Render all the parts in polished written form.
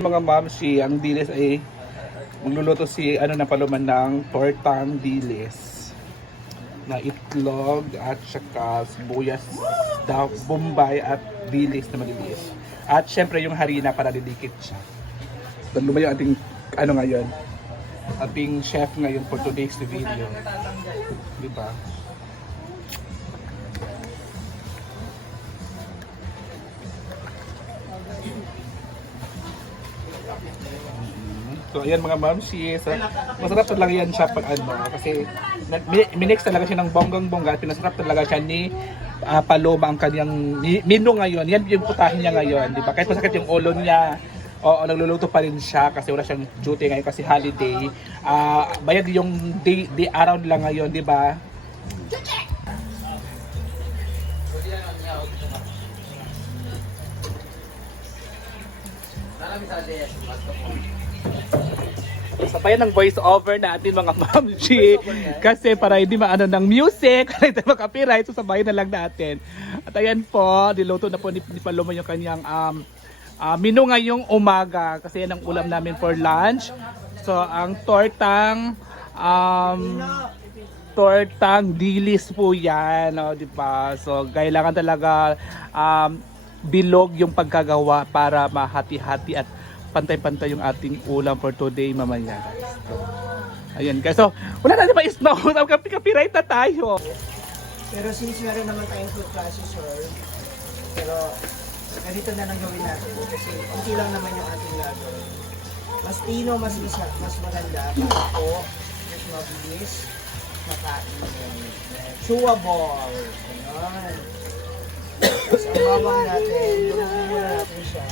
Mga mamsi, ang dilis ay magluluto si na paluman ng tortang dilis na itlog at saka sibuyas, bombay at dilis na maliliit. At syempre yung harina para didikit siya. So, lumay yung ating ngayon. Ating chef ngayon for today's video. Diba? So ayan mga mamsi, masarap talaga yan siya pag kasi minix talaga siya ng bonggang-bongga at pinasarap talaga siya ni Paloma ang kanyang menu ngayon. Yan yung putahin niya ngayon, di ba? Kahit masakit yung ulo niya, nagluluto pa rin siya kasi wala siyang duty ngayon kasi holiday. Bayad yung day around lang ngayon, di ba? Sabayan ng voice over natin mga mamsi kasi para hindi maano ng music, para hindi makapiright, so sabayan na lang natin. At ayan po, niluto na po ni Paloma yung kanyang menu ngayong umaga kasi yan ang ulam namin for lunch. So ang tortang dilis po yan, di ba? So kailangan talaga bilog yung pagkagawa para mahati-hati at pantay-pantay yung ating ulam for today mamaya. So, ayan guys. So, wala na ba isno? Copyright na tayo. Pero since meron naman tayong food processor, pero ganito na lang gawin natin kasi unti lang naman yung ating gagawin. Mas tino, mas maganda para po mas mabilis makain. Chewable. Ganun. Tapos ang bawang natin, lulutin muna natin siya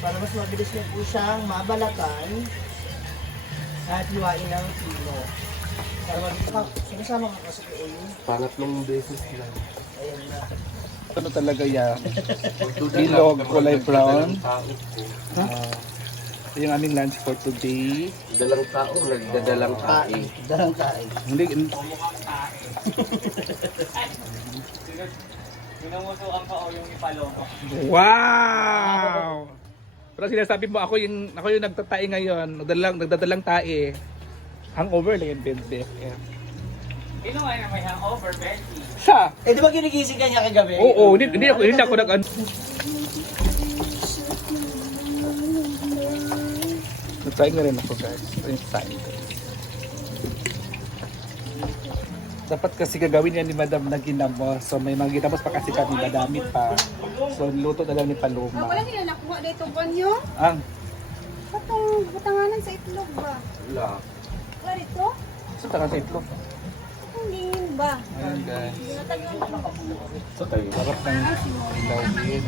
para mas mabilis na po siyang mabalatan at luwain ng tino. Para sinasama ka kasi ko ulo. Pangatlong beses lang. Ayan na. Ano talaga yan? Bilog, kulay brown. Ito yung aming lunch for today. Dalang tao, nagdadalang tae. Dalang tae. Hindi. Minumusukan pa o yung ipaloko. Wow! Pero sinasabi mo ako yung nagtatae ngayon, nagdadalang tae. Hangover lang yung bed. Sino nga na may hangover, Betty? Siya! Eh di ba ginigising ka niya kagabi? Oo, hindi ako nag Nag-try na rin ako guys. Dapat kasi gagawin yan ni Madam na ginamos. So may mga ginamos pa kasi kami madami pa. So luto na lang ni Paloma. Wala nila nakuha dito banyo? Ang Katong butanganan sa itlog ba? wala. Wala dito? So taka sa itlog. Hindi ba? Ayan guys. So tayo. Sarap ng ilawin.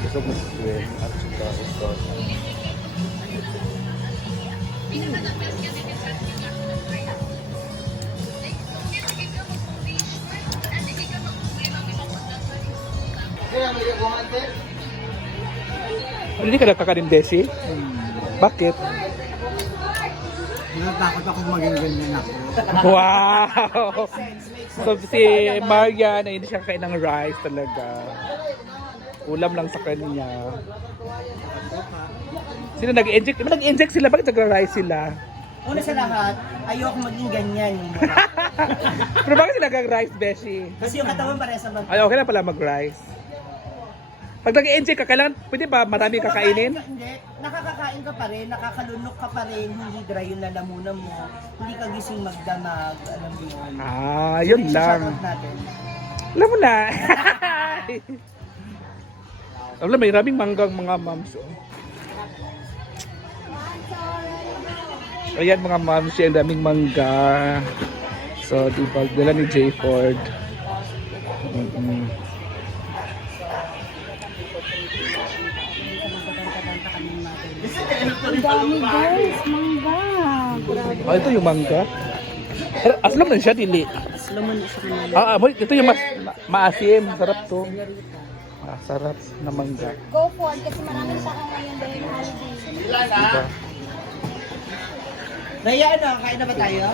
Gusto mo square at saka ito. Hindi ka nakakanin, Desi? Bakit? Natatakot ako maging ganyan ako. Wow! So si Marian ay hindi siya kain ng rice talaga. Ulam lang sa kanya. Sino nag-inject? Diba nag-inject sila? Bakit nag-rice sila? Una sa lahat, ayoko maging ganyan yung mura. Pero bakit sila nag-rice, Beshi? Kasi yung katawan parehas naman. Ay, okay na pala mag-rice. Pag nag-inject ka, kailangan, pwede ba marami kakainin? Hindi, nakakakain ka pa rin, nakakalunok ka pa rin, hindi dry yung lalamunan mo, hindi ka gising magdamag, alam mo yun. Yun Yung lang. shoutout natin. Alam mo na. Alam mo, may raming manggang mga moms. Ayan mga moms, ang daming mangga. So, diba, dala ni J. Ford. Ang dami guys, mangga. Ito yung mangga. Aslam na siya, dili. Salaman sa kanila. Ito yung maasim. Sarap to. Sarap na mangga. Go for it kasi maraming tao ngayon dahil holiday. Diba? Naya, ano, kain na ba tayo?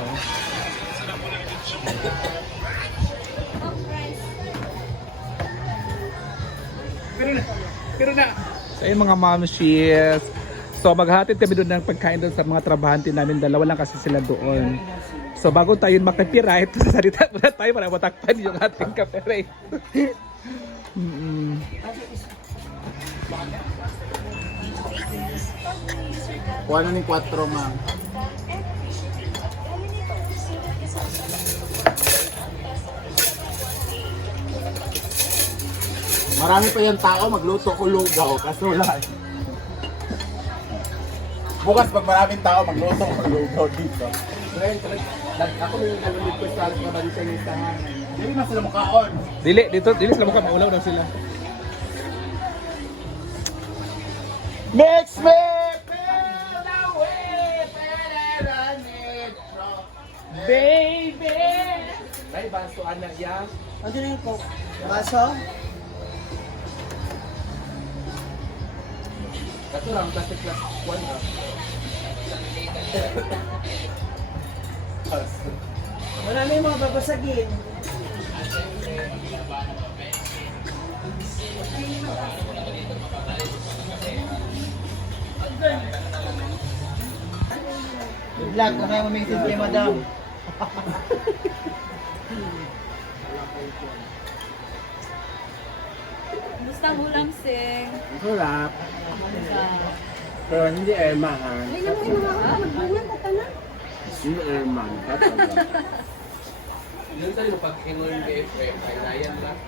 Pero na. Ayun mga momshies. So maghatid kami doon ng pagkain doon sa mga trabahante namin. Dalawa lang kasi sila doon. So bago tayo makapiright, sasalita muna tayo para matakpan yung ating copyright. Kuha na ng 4, ma'am. Marami pa yung tao, magluto ko lugaw. Kaso wala. Bukas pag maraming tao, magluto ko lugaw dito. Ako yung nalulid ko sa alas na balik sa listahan. Hindi na sila makaon. Dili, dili sila mukha, maulaw na sila. Next me! Baby! Ay, baso anak ya. Ano na yung coke? Baso? Kaso lang, plastic class 1 ha. Marami yung mga babasagin. Good luck, kung kayo mamingsid kay madam. Gusto ang ulam, Sing. Sarap. Pero hindi Erma ha. Hindi na mo inuha. Magbunyan ka na. Hindi Erma. Yun tayo pag-ingon yung BFF, ay nayan lang.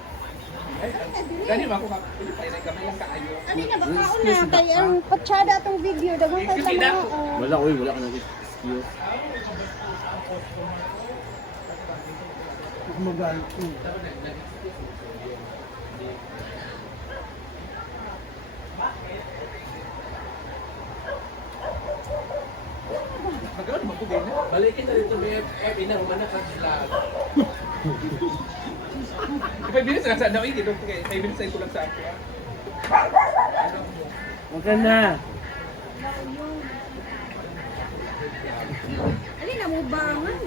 Gani mo ako ay kami lang kaayo. Ano na, bakaon na. Kaya ang patsada atong video. Dagang tayo sa mga. Wala, wala ka nag-excuse. Magkaroon mo ko din. Balikin na dito BFF, inang manakad sila. 5 minutes lang sa nawin dito. 5 minutes ay kulang sa ako. Okay na. Alin na mo bangan.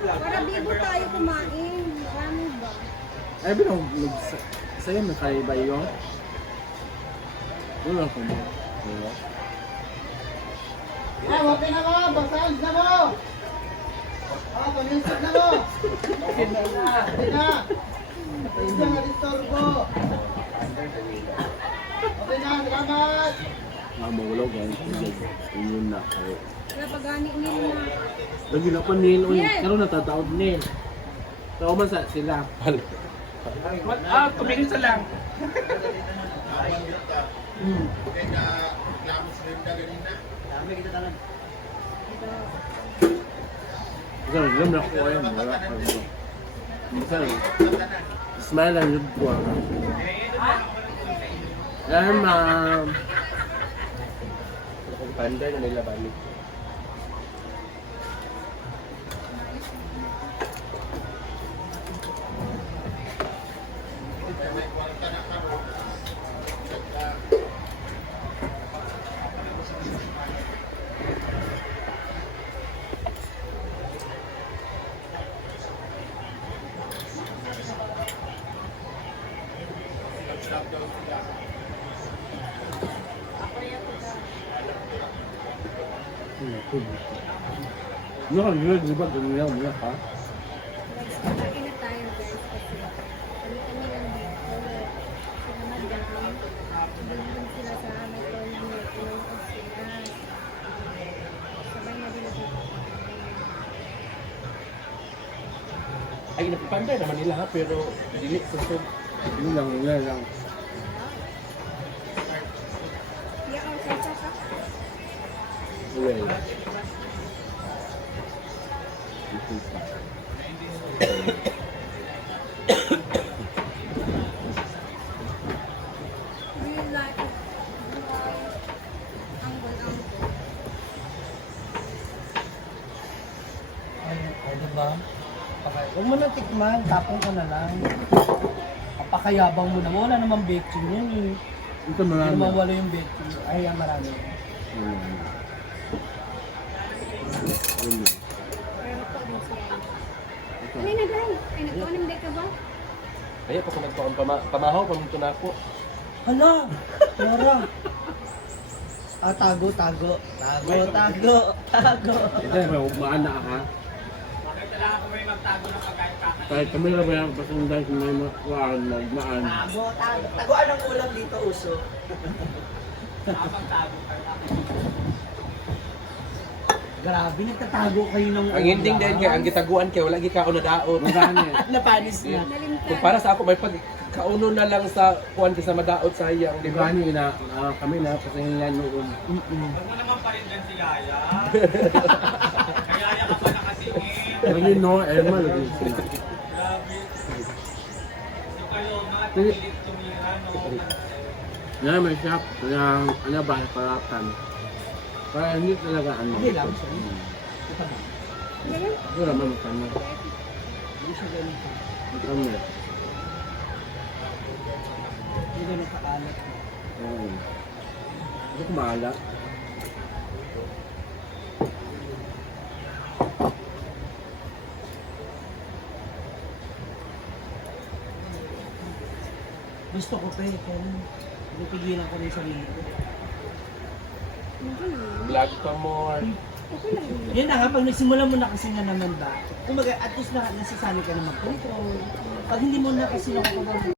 Para bibo tayo kumain. Marami ba? Ay, binang sa'yo may kaiba yun? Wala ko mo. Wala. Ay, okay na mo! Basahan na mo! Ah, paminsip na mo! Okay na! Isa nga disturbo! Okay na, salamat! Mawalaw guys. Yun na. Wala pagani nila. Lagi na pa nil. Uy, karoon natataod nil. Tao man sa sila. 2 minutes na lang. Ikaw, alam na ko ayun. Wala ka rin. Minsan, smile lang yun ko. Yan, ma'am. Kung panda na nila balik. Ano ka yun? Di ba ganyan mo ha? Kakain na tayo guys. Kasi kami lang dito. Sila madam. Doon sila sa may toilet. Tulong ko sila. Sabay na din ako. Ay, napipanda naman nila ha, pero dili sa sub. Yun lang. Kaya ang kasa ka. Well. Real life. Angle. Ay, diba? Huwag mo nang tikman, tapon ka na lang. Papakayabang mo na. Wala namang baking yan eh. Ito Hindi marami. mawala yung baking. Ay, marami. Pero po mo siya. Ay na guys. Ay nagkawanim day ka ba? Kaya pa kung nagpakang pamahaw, pamunto na ako. Hala! Tara. Ah, tago. Tago. Hindi, may maana ha. Kahit kami na ba yung pasundan kung may makuhaan, magmaan. Tago. Tagoan ang ulam dito, uso. Grabe, nagtatago kayo ng ulam. Ang ending din kaya, ang gitaguan kaya wala gikaon na daot. Magani. Napanis na. Kung para sa ako, may pagkauno na lang sa kuwan kaysa madaot sayang. Di ba? Gani na, kami na, pasingilan noon. Huwag mo naman pa rin dyan si Yaya. Kaya Yaya ka pa nakasingin. Lagi no, Elma, lagi sila. Grabe. So kayo, mga pilit tumira, no? Yan, may shop, yung ano ba, paratan. Kaya hindi talaga ano. Okay lang siya. Ito naman kami. Hindi siya ganun pa. Kami. Hindi ganun kaalat. Oo. Hindi ko maala. Gusto ko pa kaya pipigilan ko rin sarili ko. Vlog pa more. Yun na nga, pag nagsimula mo na kasi nga naman ba, kumbaga at least na nasasanay ka na mag-control. Pag hindi mo na kasi nakukuha